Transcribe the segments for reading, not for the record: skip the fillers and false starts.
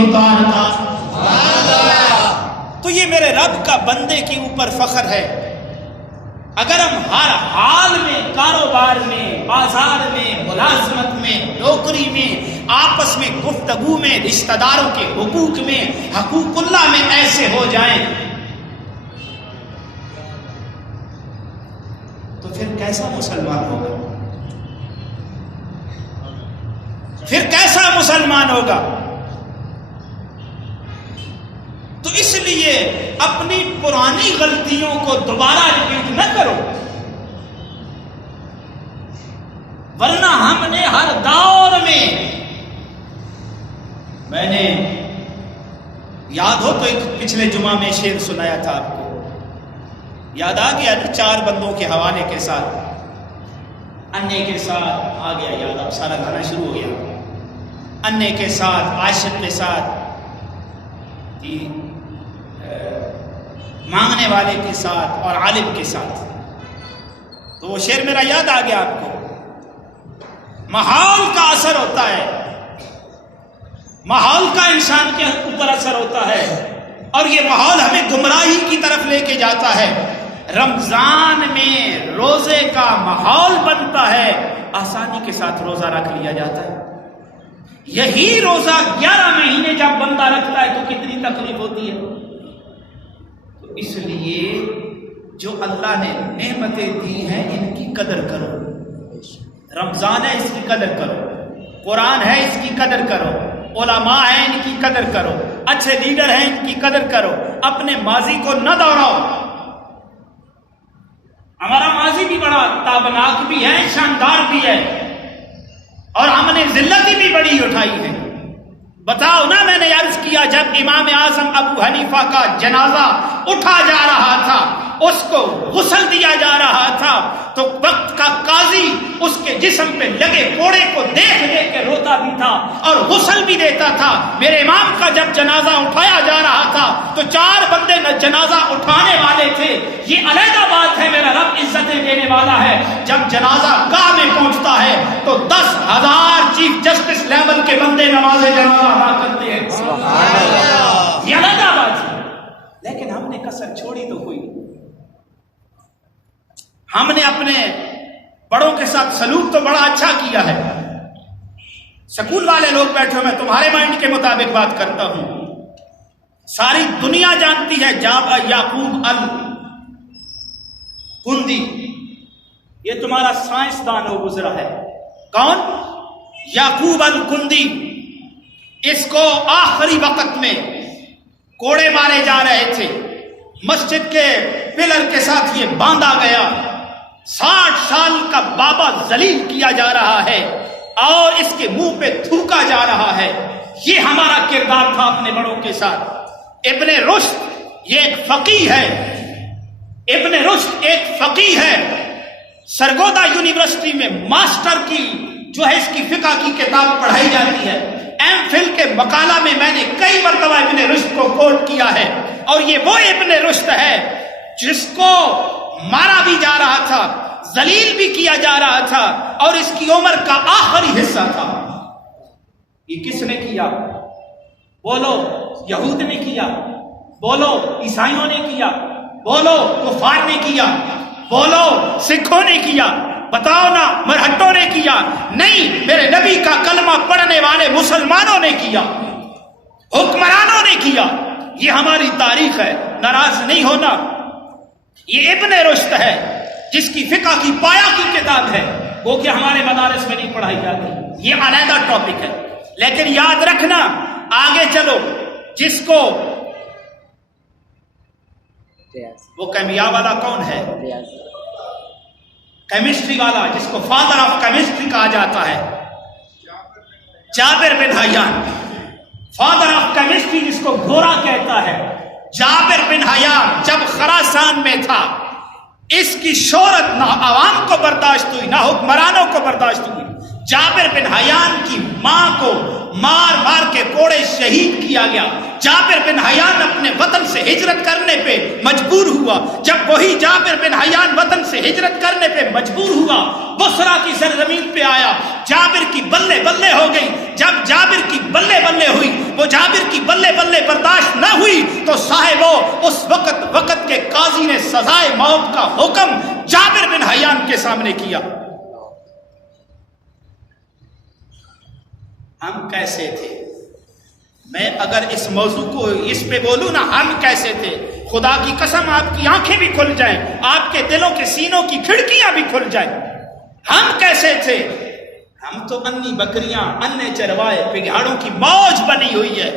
اتارتا۔ تو یہ میرے رب کا بندے کے اوپر فخر ہے۔ اگر ہم ہر حال میں، کاروبار میں، بازار میں، ملازمت میں، نوکری میں، آپس میں گفتگو میں، رشتہ داروں کے حقوق میں، حقوق اللہ میں ایسے ہو جائیں تو پھر کیسا مسلمان ہوگا؟ پھر کیسا مسلمان ہوگا؟ تو اس لیے اپنی پرانی غلطیوں کو دوبارہ ریپیٹ نہ کرو، ورنہ ہم نے ہر دور میں نے یاد ہو تو ایک پچھلے جمعہ میں شعر سنایا تھا آپ کو، یاد آ گیا نا؟ 4 بندوں کے حوالے کے ساتھ، انے کے ساتھ آ گیا یاد، اب سارا گانا شروع ہو گیا، انے کے ساتھ، عاشق کے ساتھ، مانگنے والے کے ساتھ اور عالم کے ساتھ۔ تو وہ شعر میرا یاد آ گیا آپ کو۔ ماحول کا اثر ہوتا ہے، ماحول کا انسان کے اوپر اثر ہوتا ہے، اور یہ ماحول ہمیں گمراہی کی طرف لے کے جاتا ہے۔ رمضان میں روزے کا ماحول بنتا ہے، آسانی کے ساتھ روزہ رکھ لیا جاتا ہے۔ یہی روزہ 11 مہینے جب بندہ رکھتا ہے تو کتنی تکلیف ہوتی ہے۔ تو اس لیے جو اللہ نے نعمتیں دی ہیں ان کی قدر کرو۔ رمضان ہے، اس کی قدر کرو، قرآن ہے، اس کی قدر کرو، علماء ہیں، ان کی قدر کرو، اچھے لیڈر ہیں، ان کی قدر کرو، اپنے ماضی کو نہ دوہراؤ۔ ہمارا ماضی بھی بڑا تابناک بھی ہے، شاندار بھی ہے، اور ہم نے ذلتیں بھی بڑی اٹھائی ہے۔ بتاؤ نا، میں نے عرض کیا جب امام اعظم ابو حنیفہ کا جنازہ اٹھا جا رہا تھا، اس کو غسل دیا جا رہا تھا، تو وقت کا قاضی اس کے جسم پہ لگے کوڑے کو دیکھ دیکھ کے روتا بھی تھا اور غسل بھی دیتا تھا۔ میرے امام کا جب جنازہ اٹھایا جا رہا تھا تو 4 بندے جنازہ اٹھانے والے تھے۔ یہ علیحدہ بات ہے، میرا رب عزتیں دینے والا ہے۔ جب جنازہ گاہ میں پہنچتا ہے تو 10,000 چیف جسٹس لیول کے بندے نماز جنازہ ادا کرتے ہیں۔ سبحان اللہ، یہ علیحدہ بات ہے، لیکن ہم نے کسر چھوڑی تو ہوئی۔ ہم نے اپنے بڑوں کے ساتھ سلوک تو بڑا اچھا کیا ہے۔ سکول والے لوگ بیٹھے، میں تمہارے مائنڈ کے مطابق بات کرتا ہوں۔ ساری دنیا جانتی ہے یعقوب الکندی، یہ تمہارا سائنسدان ہو گزرا ہے۔ کون؟ یعقوب الکندی۔ اس کو آخری وقت میں کوڑے مارے جا رہے تھے، مسجد کے پلر کے ساتھ یہ باندھا گیا، 60 سال کا بابا ذلیل کیا جا رہا ہے اور اس کے منہ پہ تھوکا جا رہا ہے۔ یہ ہمارا کردار تھا اپنے بڑوں کے ساتھ۔ ابن رشد یہ ایک فقیہ ہے، ابن رشد ایک فقیہ ہے، سرگودا یونیورسٹی میں ماسٹر کی جو ہے اس کی فقہ کی کتاب پڑھائی جاتی ہے۔ ایم فل کے مقالہ میں نے کئی مرتبہ ابن رشد کو کوٹ کیا ہے، اور یہ وہ ابن رشد ہے جس کو مارا بھی جا رہا تھا، ذلیل بھی کیا جا رہا تھا، اور اس کی عمر کا آخری حصہ تھا۔ یہ کس نے کیا؟ بولو، یہود نے کیا؟ بولو، عیسائیوں نے کیا؟ بولو، کفار نے کیا؟ بولو، سکھوں نے کیا؟ بتاؤ نا، مرہٹوں نے کیا؟ نہیں، میرے نبی کا کلمہ پڑھنے والے مسلمانوں نے کیا، حکمرانوں نے کیا۔ یہ ہماری تاریخ ہے، ناراض نہیں ہونا۔ یہ ابن رشد ہے جس کی فقہ کی پایا کی کتاب ہے، وہ کہ ہمارے مدارس میں نہیں پڑھائی جاتی۔ یہ علیحدہ ٹاپک ہے، لیکن یاد رکھنا، آگے چلو، جس کو وہ کیمیا والا کون ہے؟ کیمسٹری والا، جس کو فادر آف کیمسٹری کہا جاتا ہے، جابر بن حیان۔ فادر آف کیمسٹری جس کو گھوڑا کہتا ہے، جابر بن حیان جب خراسان میں تھا، اس کی شہرت نہ عوام کو برداشت ہوئی، نہ حکمرانوں کو برداشت ہوئی۔ جابر بن حیان کی ماں کو مار مار کے کوڑے شہید کیا گیا. جابر بن حیان اپنے وطن سے ہجرت کرنے پہ مجبور ہوا. جب وہی جابر بن حیان وطن سے ہجرت کرنے پہ مجبور ہوا، بصرہ کی سرزمین پہ آیا، جابر کی بلے بلے ہو گئی. جب جابر کی بلے بلے ہوئی، وہ جابر کی بلے بلے برداشت نہ ہوئی تو صاحبو اس وقت کے قاضی نے سزائے موت کا حکم جابر بن حیان کے سامنے کیا. ہم کیسے تھے؟ میں اگر اس موضوع کو اس پہ بولوں نا، ہم کیسے تھے، خدا کی قسم آپ کی آنکھیں بھی کھل جائیں، آپ کے دلوں کے سینوں کی کھڑکیاں بھی کھل جائیں. ہم کیسے تھے؟ ہم تو انی بکریاں، انے چروائے، بگھاڑوں کی موج بنی ہوئی ہے.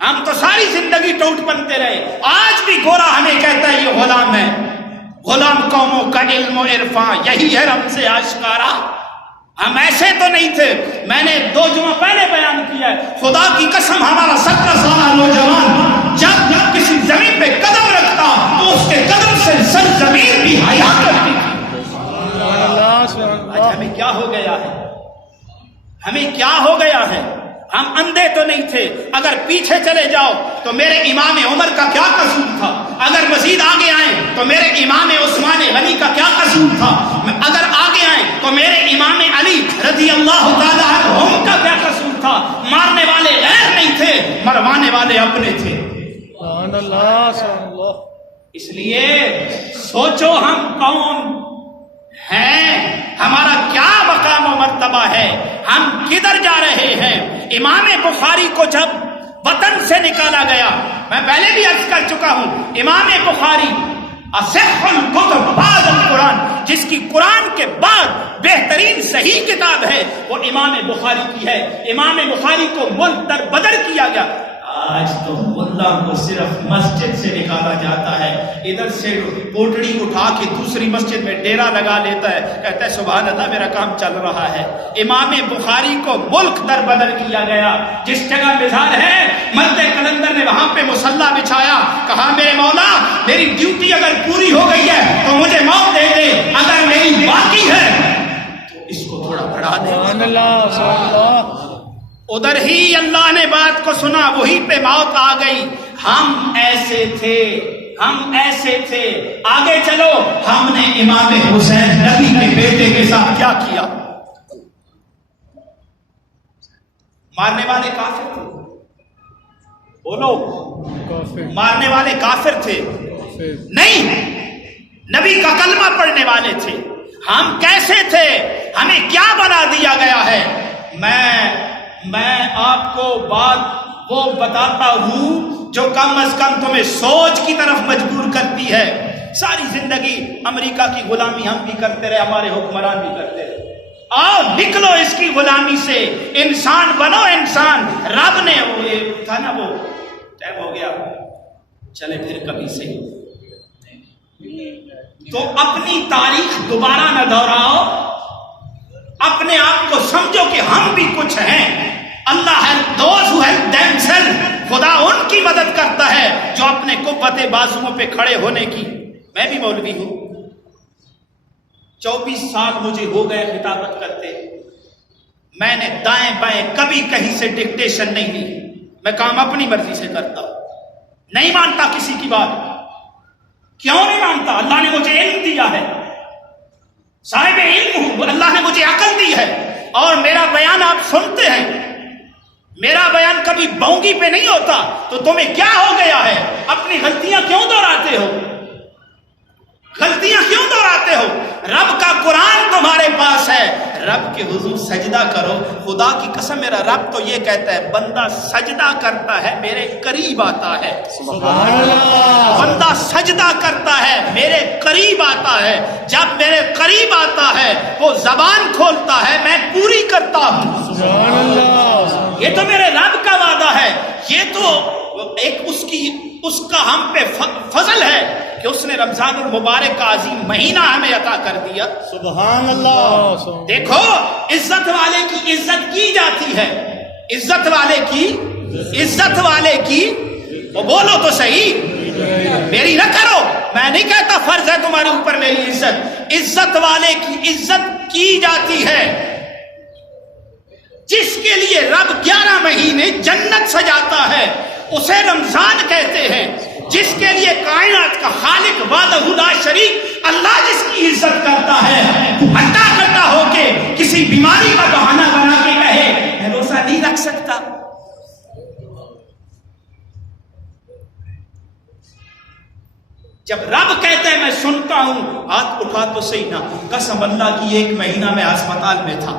ہم تو ساری زندگی ٹوٹ بنتے رہے. آج بھی گورا ہمیں کہتا ہے یہ غلام ہے. غلام قوموں کا علم و عرفاں یہی ہے رمز آشکارا. ہم ایسے تو نہیں تھے. میں نے 2 جمعہ پہلے بیان کیا ہے، خدا کی قسم ہمارا 17 سالہ نوجوان جب کسی زمین پہ قدم رکھتا تو اس کے قدم سے سرزمین بھی حیا کرتی تھی. آج ہمیں کیا ہو گیا ہے؟ ہمیں کیا ہو گیا ہے؟ ہم اندھے تو نہیں تھے. اگر پیچھے چلے جاؤ تو میرے امام عمر کا کیا قصور تھا؟ اگر مزید آگے آئیں تو میرے امام عثمان غنی کا کیا قصور تھا؟ اگر آگے آئیں تو میرے امام علی رضی اللہ تعالیٰ عنہم کا کیا قصور تھا؟ مارنے والے غیر نہیں تھے، مروانے والے اپنے تھے. اس لیے سوچو ہم کون ہیں، ہمارا کیا مقام و مرتبہ ہے، ہم کدھر جا رہے ہیں. امام بخاری کو جب وطن سے نکالا گیا، میں پہلے بھی عرض کر چکا ہوں، امام بخاری اصح الکتب بعد القرآن، جس کی قرآن کے بعد بہترین صحیح کتاب ہے وہ امام بخاری کی ہے. امام بخاری کو ملک در بدر کیا گیا. آج تو ملا کو صرف مسجد سے نکالا جاتا ہے، ادھر سے پوٹڑی اٹھا کے دوسری مسجد میں ڈیرا لگا لیتا ہے، کہتا ہے سبحان اللہ میرا کام چل رہا ہے. امام بخاری کو ملک در بدر کیا گیا. جس جگہ مزار ہے مرد کلندر نے وہاں پہ مصلی بچھایا، کہا میرے مولا میری ڈیوٹی اگر پوری ہو گئی ہے تو مجھے موت دے دے، اگر میری باقی ہے تو اس کو تھوڑا بڑھا دے. ادھر ہی اللہ نے بات کو سنا، وہی پہ موت آ گئی. ہم ایسے تھے، ہم ایسے تھے. آگے چلو، ہم نے امام حسین نبی کے بیٹے کے ساتھ کیا کیا؟ مارنے والے کافر تھے، بولو مارنے والے کافر تھے نہیں، نبی کا کلمہ پڑھنے والے تھے. ہم کیسے تھے؟ ہمیں کیا بنا دیا گیا ہے؟ میں آپ کو بات وہ بتاتا ہوں جو کم از کم تمہیں سوچ کی طرف مجبور کرتی ہے. ساری زندگی امریکہ کی غلامی ہم بھی کرتے رہے، ہمارے حکمران بھی کرتے رہے. آؤ نکلو اس کی غلامی سے، انسان بنو انسان. رب نے وہ تھا نا، وہ ٹائم ہو گیا، چلے پھر کبھی سے. تو اپنی تاریخ دوبارہ نہ دہراؤ، اپنے آپ کو سمجھو کہ ہم بھی کچھ ہیں. اللہ help those who help themselves. خدا ان کی مدد کرتا ہے جو اپنے قوت بازوؤں پہ کھڑے ہونے کی. میں بھی مولوی ہوں، 24 سال مجھے ہو گئے خطابت کرتے. میں نے دائیں بائیں کبھی کہیں سے ڈکٹیشن نہیں لی. میں کام اپنی مرضی سے کرتا ہوں، نہیں مانتا کسی کی بات. کیوں نہیں مانتا؟ اللہ نے مجھے علم دیا ہے، صاحب علم ہوں، اللہ نے مجھے عقل دی ہے، اور میرا بیان آپ سنتے ہیں. میرا بیان کبھی بونگی پہ نہیں ہوتا. تو تمہیں کیا ہو گیا ہے؟ اپنی غلطیاں کیوں دہراتے ہو؟ غلطیاں کیوں دہراتے ہو؟ رب کا قرآن تمہارے پاس ہے، رب کے حضور سجدہ کرو. خدا کی قسم میرا رب تو یہ کہتا ہے بندہ سجدہ کرتا ہے میرے قریب آتا ہے. سبحان اللہ. بندہ سجدہ کرتا ہے میرے قریب آتا ہے. جب میرے قریب آتا ہے وہ زبان کھولتا ہے، میں پوری کرتا ہوں. سبحان اللہ. یہ تو میرے رب کا وعدہ ہے. یہ تو ایک اس کا ہم پہ فضل ہے کہ اس نے رمضان المبارک کا عظیم مہینہ ہمیں عطا کر دیا. سبحان اللہ. دیکھو عزت والے کی عزت کی جاتی ہے، عزت والے کی وہ بولو تو صحیح، میری نہ کرو. میں نہیں کہتا فرض ہے تمہارے اوپر میری عزت. عزت والے کی عزت کی جاتی ہے. جس کے لیے رب 11 مہینے جنت سجاتا ہے اسے رمضان کہتے ہیں. جس کے لیے کائنات کا خالق وحدہ لا شریک اللہ جس کی عزت کرتا ہے، حتیٰ کرتا ہو کہ کسی بیماری کا بہانہ بنا کے کہے میں روزہ نہیں رکھ سکتا. جب رب کہتا ہے میں سنتا ہوں، ہاتھ اٹھا تو صحیح نا. قسم اللہ کی 1 مہینہ میں اسپتال میں تھا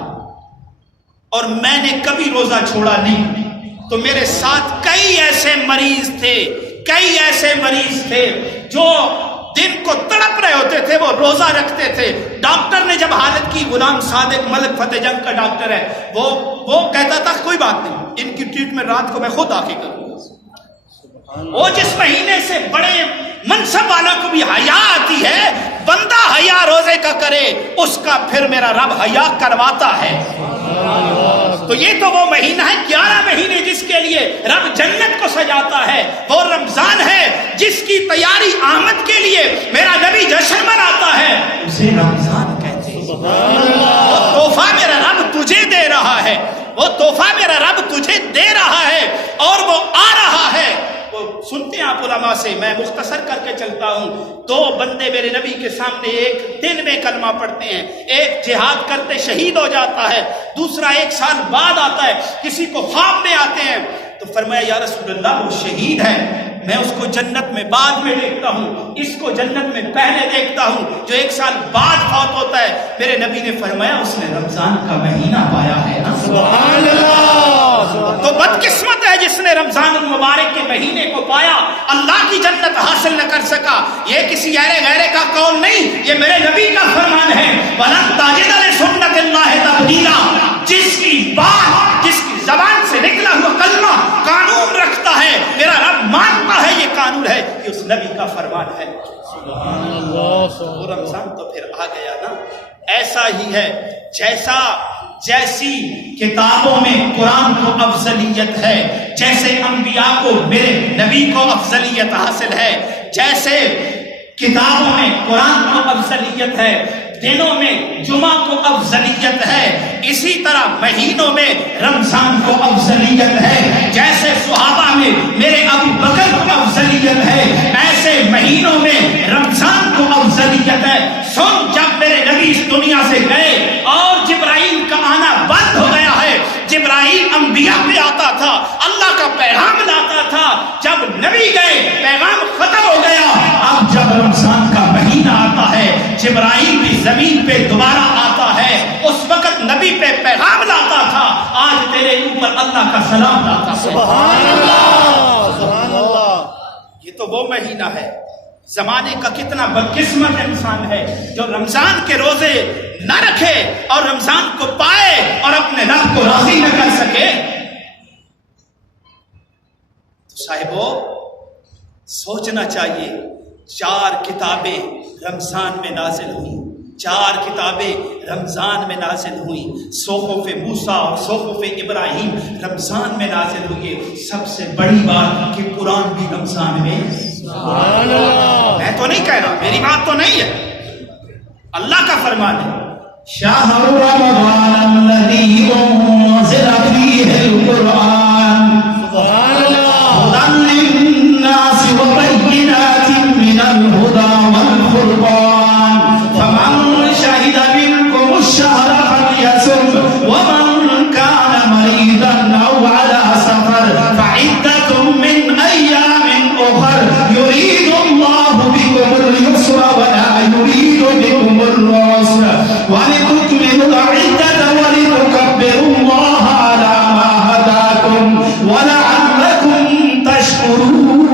اور میں نے کبھی روزہ چھوڑا نہیں. تو میرے ساتھ کئی ایسے مریض تھے جو دن کو تڑپ رہے ہوتے تھے، وہ روزہ رکھتے تھے. ڈاکٹر نے جب حالت کی، غلام صادق ملک فتح جنگ کا ڈاکٹر ہے، وہ کہتا تھا کوئی بات نہیں، ان کی ٹریٹمنٹ رات کو میں خود آ کے کروں گا. وہ جس مہینے سے بڑے منصب والا کو بھی حیا آتی ہے، بندہ حیا روزے کا کرے اس کا پھر میرا رب حیا کرواتا ہے. تو یہ تو وہ مہینہ ہے 11 مہینے جس کے لیے رب جنت کو سجاتا ہے. وہ رمضان ہے جس کی تیاری آمد کے لیے میرا نبی جشن مناتا ہے، اسے رمضان کہتے ہیں. وہ تحفہ میرا رب تجھے دے رہا ہے، وہ تحفہ میرا رب تجھے دے رہا ہے اور وہ آ رہا ہے. سنتے ہیں آپ علماء سے، میں مختصر کر کے چلتا ہوں. 2 بندے میرے نبی کے سامنے ایک دن میں کلمہ پڑھتے ہیں. ایک جہاد کرتے شہید ہو جاتا ہے، دوسرا 1 سال بعد آتا ہے. کسی کو خواب میں آتے ہیں تو فرمایا یا رسول اللہ وہ شہید ہے، میں اس کو جنت میں بعد میں دیکھتا ہوں، اس کو جنت میں پہلے دیکھتا ہوں. جو 1 سال بعد فوت ہوتا ہے، میرے نبی نے فرمایا اس نے رمضان کا مہینہ پایا ہے نا. سبحان اللہ. تو بدقسمت ہے جس نے رمضان المبارک کے مہینے کو پایا، اللہ کی جنت حاصل نہ کر سکا. یہ کسی غیرے کا قول نہیں، یہ میرے نبی کا فرمان ہے. وَلَن تَجِدَ لِسُنَّتِ اللَّهِ تَبْدِيلًا. جس کی بات، جس کی زبان سے نکلا ہوا کلمہ قانون رکھتا ہے، میرا رب مانتا ہے یہ قانون ہے، یہ اس نبی کا فرمان ہے. سبحان اللہ. وہ رمضان تو پھر آ گیا نا. ایسا ہی ہے جیسی کتابوں میں قرآن کو افضلیت ہے، جیسے انبیاء کو میرے نبی کو افضلیت حاصل ہے، جیسے کتابوں میں قرآن کو افضلیت ہے، دنوں میں جمعہ کو افضلیت ہے، اسی طرح مہینوں میں رمضان کو افضلیت ہے. جیسے صحابہ میں میرے ابو بکر کو افضلیت ہے، ایسے مہینوں میں رمضان کو افضلیت ہے. سن، جب میرے نبی اس دنیا سے گئے اور جبرائیل کا آنا بند ہو گیا ہے، جبرائیل انبیاء پہ آتا تھا، اللہ کا پیغام لاتا تھا. جب نبی گئے پیغام ختم ہو گیا. اب جب رمضان کا مہینہ آتا ہے، جبرائیل بھی زمین پہ دوبارہ آتا ہے. اس وقت نبی پہ پیغام لاتا تھا، آج تیرے اوپر اللہ کا سلام لاتا ہے. سبحان اللہ. سبحان اللہ. یہ تو وہ مہینہ ہے. زمانے کا کتنا بدقسمت انسان ہے جو رمضان کے روزے نہ رکھے اور رمضان کو پائے اور اپنے رب کو راضی نہ کر سکے. تو صاحبو سوچنا چاہیے. 4 کتابیں رمضان میں نازل ہوئیں، 4 کتابیں رمضان میں نازل ہوئیں. صحف موسیٰ اور صحف ابراہیم رمضان میں نازل ہوئی. سب سے بڑی بات کہ قرآن بھی رمضان میں. سبحان اللہ. میں تو نہیں کہہ رہا، میری بات تو نہیں ہے، اللہ کا فرمان ہے. شہر رمضان الذی انزل فیہ القرآن سبحان اللہ هدی للناس وبینات من الہدی والفرقان فمن شہد منکم الشہر فلیصم ومن کان مریضا او علی سفر فعدۃ من ایام اخر یرید اللہ بکم اليسر ولا یرید بکم العسر ولتكملوا العدة ولتكبروا الله على ما هداكم ولعلكم تشكرون.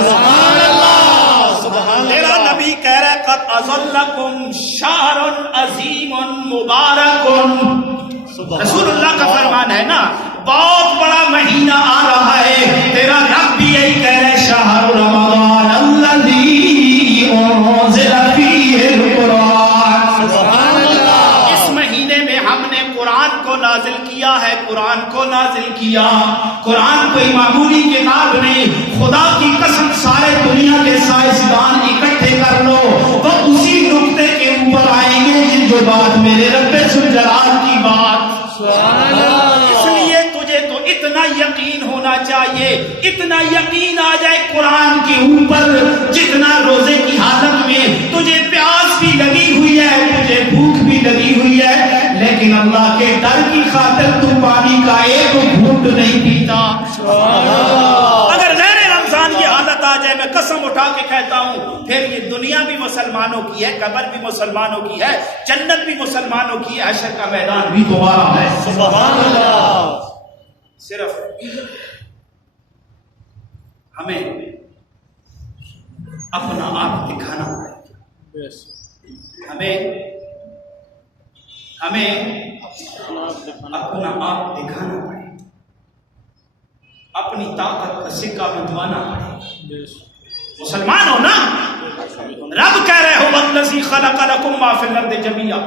سبحان اللہ. سبحان اللہ. میرا نبی کہہ رہا ہے قد اظلکم شہر عظیم مبارک. رسول اللہ کا فرمان ہے نا، بہت بڑا مہینہ آ رہا ہے. تیرا رب بھی یہی کہہ رہا ہے شہر رمضان الذی انزل فیہ القرآن. سبحان اللہ. اس مہینے میں ہم نے قرآن کو نازل کیا ہے، قرآن کو نازل کیا. قرآن کوئی معمولی کتاب نہیں. خدا کی قسم سارے دنیا کے سائنسدان اکٹھے کر لو، وہ اسی نقطے کے اوپر آئیں گے جو جو بات میرے رب ذوالجلال کی بات. اس لیے تجھے تو اتنا یقین ہونا چاہیے, اتنا یقین آ جائے قرآن کے اوپر, جتنا روزے کی حالت میں تجھے پیاس بھی لگی ہوئی ہے, تجھے بھوک بھی لگی ہوئی ہے, لیکن اللہ کے ڈر کی خاطر تو پانی کا ایک گھونٹ نہیں پیتا. اگر غیر رمضان کی حالت آ جائے, میں قسم اٹھا کے کہتا ہوں, پھر یہ دنیا بھی مسلمانوں کی ہے, قبر بھی مسلمانوں کی ہے, جنت بھی مسلمانوں کی ہے, حشر کا میدان بھی تمہارا ہے. سبحان اللہ. صرف ہمیں اپنا آپ دکھانا پڑے, ہمیں اپنا آپ دکھانا پڑے, اپنی طاقت کا سکہ بنوانا پڑے. مسلمان ہو نا, رب کہہ رہے ہو والذی خلق لکم ما فی الارض جمیعا,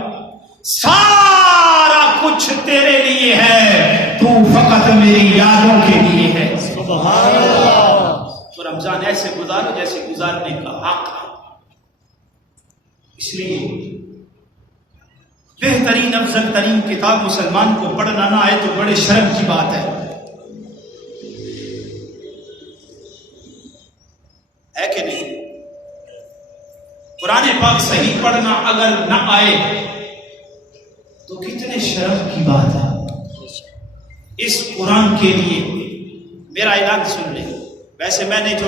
سارا کچھ تیرے لیے ہے, تو فقط میری یادوں کے لیے ہے. سبحان اللہ. تو رمضان ایسے گزارو جیسے گزارنے کا حق ہے. اس لیے بہترین افضل ترین کتاب مسلمان کو پڑھنا نہ آئے تو بڑے شرم کی بات ہے کہ نہیں؟ قرآن پاک صحیح پڑھنا اگر نہ آئے تو کتنے شرم کی بات ہے. اس قرآن کے لیے میرا اعلان سن لیں. ویسے میں نے جو